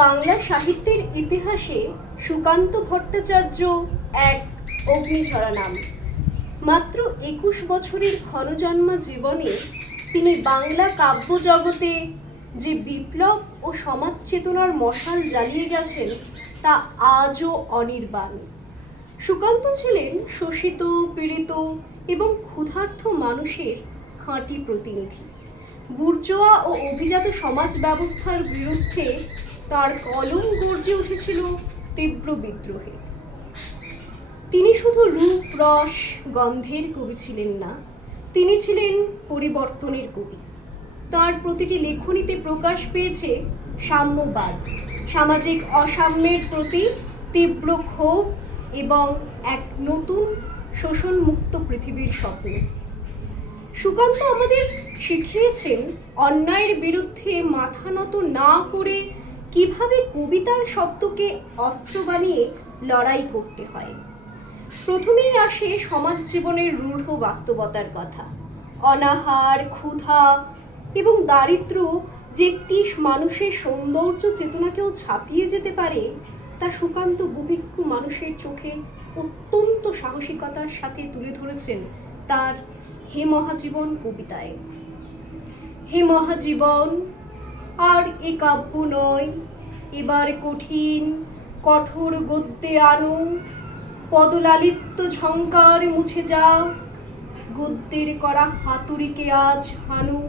বাংলা সাহিত্যের ইতিহাসে সুকান্ত ভট্টাচার্য এক অগ্নিঝরা নাম। মাত্র ২১ বছরের ক্ষণজন্মা জীবনে তিনি বাংলা কাব্য জগতে যে বিপ্লব ও সমাজ চেতনার মশাল জ্বালিয়ে গেছেন তা আজও অনির্বাণ। সুকান্ত ছিলেন শোষিত, পীড়িত এবং ক্ষুধার্ত মানুষের খাঁটি প্রতিনিধি। বুর্জোয়া ও অভিজাত সমাজ ব্যবস্থার বিরুদ্ধে তার কলম গর্জে উঠেছিল তীব্র বিদ্রোহে। তিনি শুধু রূপ, রস, গন্ধের কবি ছিলেন না, তিনি ছিলেন পরিবর্তনের কবি। তার প্রতিটি লেখনীতে প্রকাশ পেয়েছে সাম্যবাদ, সামাজিক অসাম্যের প্রতি তীব্র ক্ষোভ এবং এক নতুন শোষণমুক্ত পৃথিবীর স্বপ্ন। সুকান্ত আমাদের শিখিয়েছেন অন্যায়ের বিরুদ্ধে মাথা নত না করে কিভাবে কবিতার শব্দকে অস্ত্র বানিয়ে লড়াই করতে হয়। প্রথমেই আসে সমাজ জীবনের রূঢ় বাস্তবতার কথা। অনাহার, ক্ষুধা এবং দারিদ্র্য যে একটি মানুষের সৌন্দর্য চেতনাকেও ছাপিয়ে যেতে পারে তা সুকান্ত বুভিক্ষু মানুষের চোখে অত্যন্ত সাহসিকতার সাথে তুলে ধরেছেন তার হে মহাজীবন কবিতায়। হে মহাজীবন, আর এ কাব্য নয়, এবার কঠিন কঠোর গদ্যে আনো, পদলালিত্য ঝঙ্কার মুছে যাও, গদ্যের করা হাতুড়িকে আজ হানো।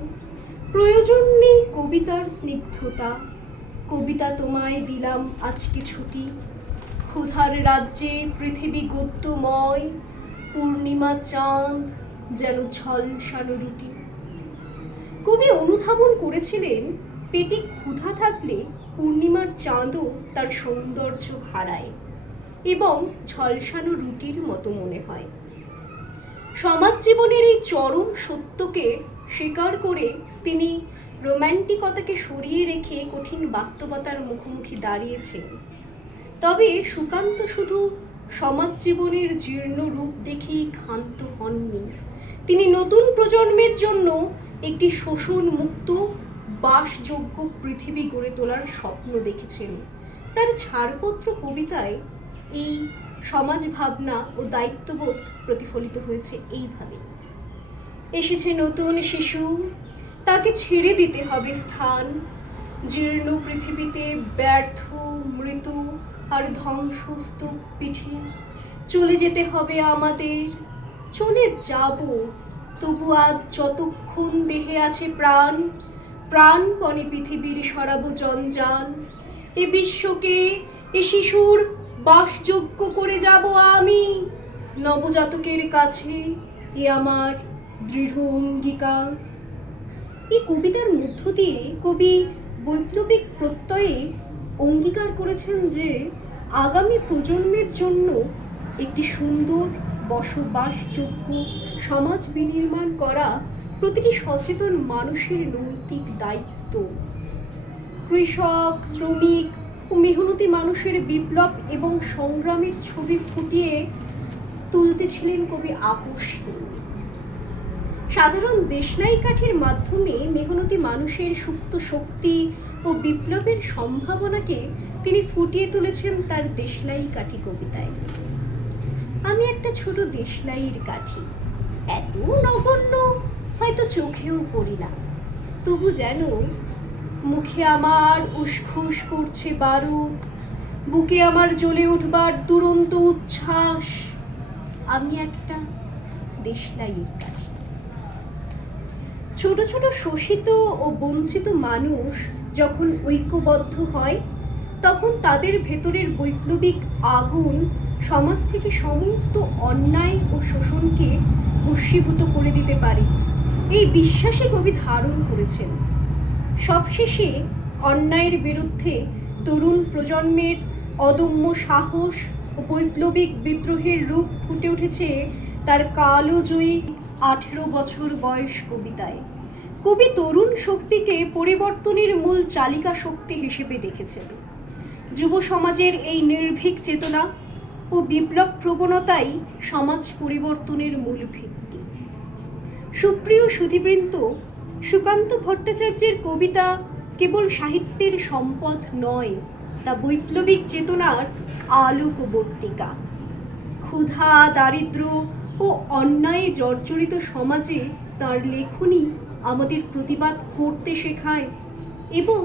প্রয়োজন নেই কবিতার স্নিগ্ধতা, কবিতা তোমায় দিলাম আজকে ছুটি। ক্ষুধার রাজ্যে পৃথিবী গদ্যময়, পূর্ণিমা চাঁদ যেন ঝলসানো রুটি। কবি অনুধাবন করেছিলেন পেটে ক্ষুধা থাকলে পূর্ণিমার চাঁদও তার সৌন্দর্য হারায় এবং ঝলসানো রুটির মতো মনে হয়। সমাজ জীবনের এই চরম সত্যকে স্বীকার করে তিনি রোম্যান্টিকতাকে সরিয়ে রেখে কঠিন বাস্তবতার মুখোমুখি দাঁড়িয়েছেন। তবে সুকান্ত শুধু সমাজ জীবনের জীর্ণ রূপ দেখেই ক্ষান্ত হননি। তিনি নতুন প্রজন্মের জন্য একটি শোষণমুক্ত বাসযোগ্য পৃথিবী গড়ে তোলার স্বপ্ন দেখেছেন। তার ছাড়পত্র কবিতায় এই সমাজ ভাবনা ও দায়িত্ববোধ প্রতিফলিত হয়েছে এইভাবে। এসেছে নতুন শিশু, তাকে ছেড়ে দিতে হবে স্থান। জীর্ণ পৃথিবীতে ব্যর্থ, মৃত আর ধ্বংসস্তূপ পিঠে চলে যেতে হবে আমাদের। চলে যাব, তবু আজ যতক্ষণ দেহে আছে প্রাণ, প্রাণপণে পৃথিবীর সরাবো জঞ্জাল। এ বিশ্বকে, এ শিশুর বাসযোগ্য করে যাব আমি। নবজাতকের কাছে এ আমার দৃঢ় অঙ্গীকার। এই কবিতার মধ্য দিয়ে কবি বৈপ্লবিক প্রত্যয়ে অঙ্গীকার করেছেন যে আগামী প্রজন্মের জন্য একটি সুন্দর বসবাসযোগ্য সমাজ বিনির্মাণ করা প্রতিটি সচেতন মানুষের নৈতিক দায়িত্ব। কৃষক, শ্রমিক ও মেহনতি মানুষের বিপ্লব এবং সংগ্রামের ছবি ফুটিয়ে তুলতেছিলেন কবি আপোষহীন। সাধারণ দেশলাই কাঠির মাধ্যমে মেহনতি মানুষের সুপ্ত শক্তি ও বিপ্লবের সম্ভাবনাকে তিনি ফুটিয়ে তুলেছেন তার দেশলাই কাঠি কবিতায়। আমি একটা ছোট দেশলাইয়ের কাঠি, এত নগণ্য হয়তো চোখেও পড়ি না, তবু যেন মুখে আমার উসখুস করছে বারুদ, বুকে আমার জ্বলে উঠবার দুরন্ত উচ্ছ্বাস। আমি একটা দেশলাইয়ের কাঠি। ছোট ছোট শোষিত ও বঞ্চিত মানুষ যখন ঐক্যবদ্ধ হয় তখন তাদের ভেতরের বৈপ্লবিক আগুন সমাজ থেকে সমস্ত অন্যায় ও শোষণকে ভস্মীভূত করে দিতে পারে। এই বিশ্বাসে কবি ধারণ করেছেন। সবশেষে অন্যায়ের বিরুদ্ধে তরুণ প্রজন্মের অদম্য সাহস ও বৈপ্লবিক বিদ্রোহের রূপ ফুটে উঠেছে তার কালজয়ী 18 বছর বয়স কবিতায়। কবি তরুণ শক্তিকে পরিবর্তনের মূল চালিকা শক্তি হিসেবে দেখেছেন। যুব সমাজের এই নির্ভীক চেতনা ও বিপ্লব প্রবণতাই সমাজ পরিবর্তনের মূল ভিত্তি। সুপ্রিয় সুধীবৃন্দ, সুকান্ত ভট্টাচার্যের কবিতা কেবল সাহিত্যের সম্পদ নয়, তা বৈপ্লবিক চেতনার আলোকবর্তিকা। ক্ষুধা, দারিদ্র্য ও অন্যায়ে জর্জরিত সমাজে তার লেখনী আমাদের প্রতিবাদ করতে শেখায় এবং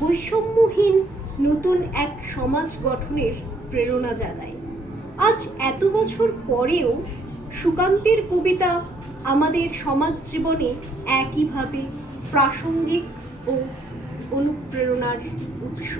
বৈষম্যহীন নতুন এক সমাজ গঠনের প্রেরণা জাগায়। আজ এত বছর পরেও সুকান্তের কবিতা আমাদের সমাজ জীবনে একইভাবে প্রাসঙ্গিক ও অনুপ্রেরণার উৎস।